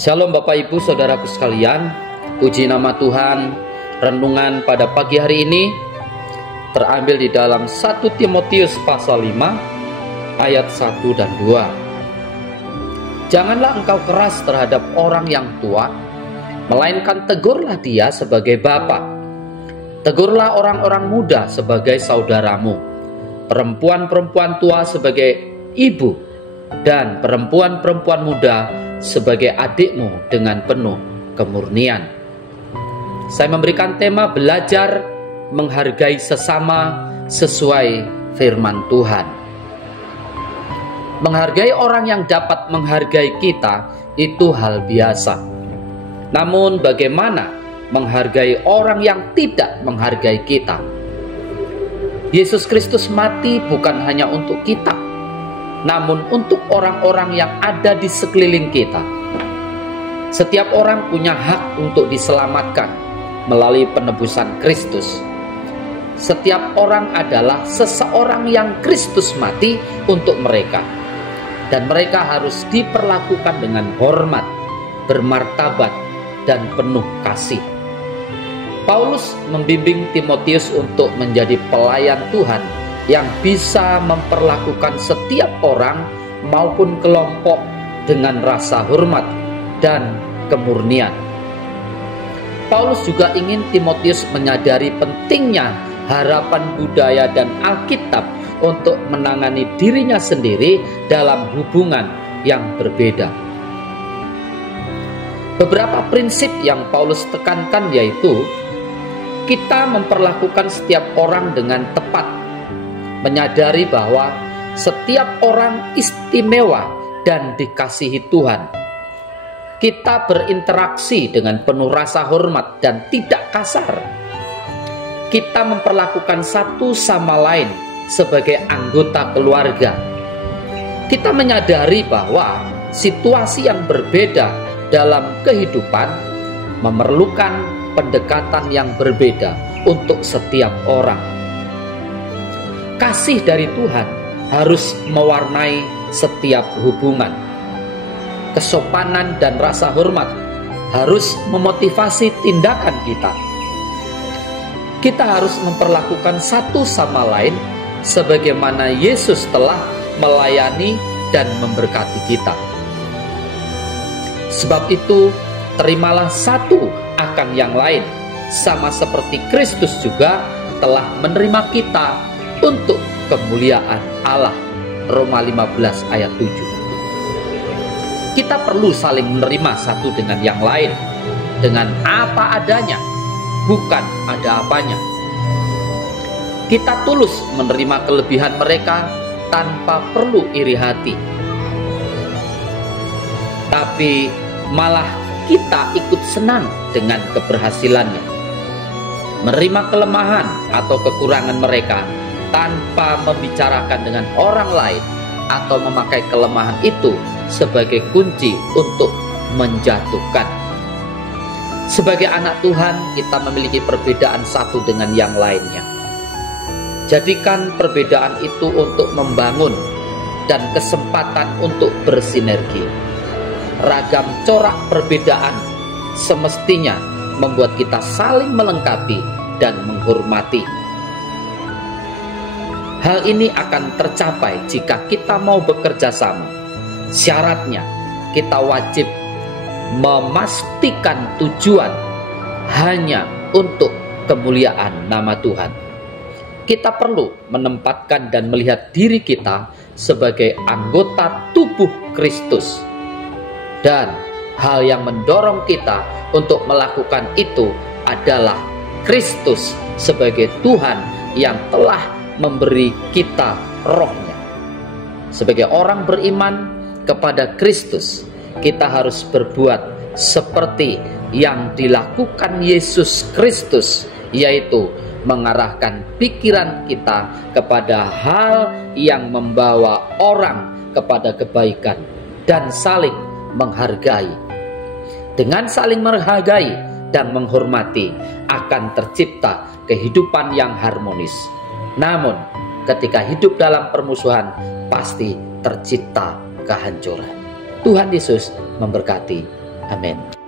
Shalom Bapak Ibu Saudaraku sekalian, puji nama Tuhan. Renungan pada pagi hari ini terambil di dalam 1 Timotius pasal 5 ayat 1 dan 2. Janganlah engkau keras terhadap orang yang tua, melainkan tegurlah dia sebagai bapa. Tegurlah orang-orang muda sebagai saudaramu, perempuan-perempuan tua sebagai ibu, dan perempuan-perempuan muda sebagai adikmu dengan penuh kemurnian. Saya memberikan tema belajar menghargai sesama sesuai firman Tuhan. Menghargai orang yang dapat menghargai kita itu hal biasa. Namun bagaimana menghargai orang yang tidak menghargai kita? Yesus Kristus mati bukan hanya untuk kita, namun untuk orang-orang yang ada di sekeliling kita. Setiap orang punya hak untuk diselamatkan melalui penebusan Kristus. Setiap orang adalah seseorang yang Kristus mati untuk mereka, dan mereka harus diperlakukan dengan hormat, bermartabat, dan penuh kasih. Paulus membimbing Timotius untuk menjadi pelayan Tuhan yang bisa memperlakukan setiap orang maupun kelompok dengan rasa hormat dan kemurnian. Paulus juga ingin Timotius menyadari pentingnya harapan budaya dan Alkitab untuk menangani dirinya sendiri dalam hubungan yang berbeda. Beberapa prinsip yang Paulus tekankan yaitu kita memperlakukan setiap orang dengan tepat, menyadari bahwa setiap orang istimewa dan dikasihi Tuhan. Kita berinteraksi dengan penuh rasa hormat dan tidak kasar. Kita memperlakukan satu sama lain sebagai anggota keluarga. Kita menyadari bahwa situasi yang berbeda dalam kehidupan memerlukan pendekatan yang berbeda untuk setiap orang. Kasih dari Tuhan harus mewarnai setiap hubungan. Kesopanan dan rasa hormat harus memotivasi tindakan kita. Kita harus memperlakukan satu sama lain sebagaimana Yesus telah melayani dan memberkati kita. Sebab itu, terimalah satu akan yang lain, sama seperti Kristus juga telah menerima kita untuk kemuliaan Allah. Roma 15 ayat 7. Kita perlu saling menerima satu dengan yang lain dengan apa adanya, bukan ada apanya. Kita tulus menerima kelebihan mereka tanpa perlu iri hati, tapi malah kita ikut senang dengan keberhasilannya. Menerima kelemahan atau kekurangan mereka tanpa membicarakan dengan orang lain atau memakai kelemahan itu sebagai kunci untuk menjatuhkan. Sebagai anak Tuhan, kita memiliki perbedaan satu dengan yang lainnya. Jadikan perbedaan itu untuk membangun dan kesempatan untuk bersinergi. Ragam corak perbedaan semestinya membuat kita saling melengkapi dan menghormati. Hal ini akan tercapai jika kita mau bekerja sama. Syaratnya, kita wajib memastikan tujuan hanya untuk kemuliaan nama Tuhan. Kita perlu menempatkan dan melihat diri kita sebagai anggota tubuh Kristus. Dan hal yang mendorong kita untuk melakukan itu adalah Kristus sebagai Tuhan yang telah memberi kita rohnya. Sebagai orang beriman kepada Kristus, kita harus berbuat seperti yang dilakukan Yesus Kristus, yaitu mengarahkan pikiran kita kepada hal yang membawa orang kepada kebaikan dan saling menghargai. Dengan saling menghargai dan menghormati akan tercipta kehidupan yang harmonis. Namun ketika hidup dalam permusuhan pasti tercipta kehancuran. Tuhan Yesus memberkati. Amin.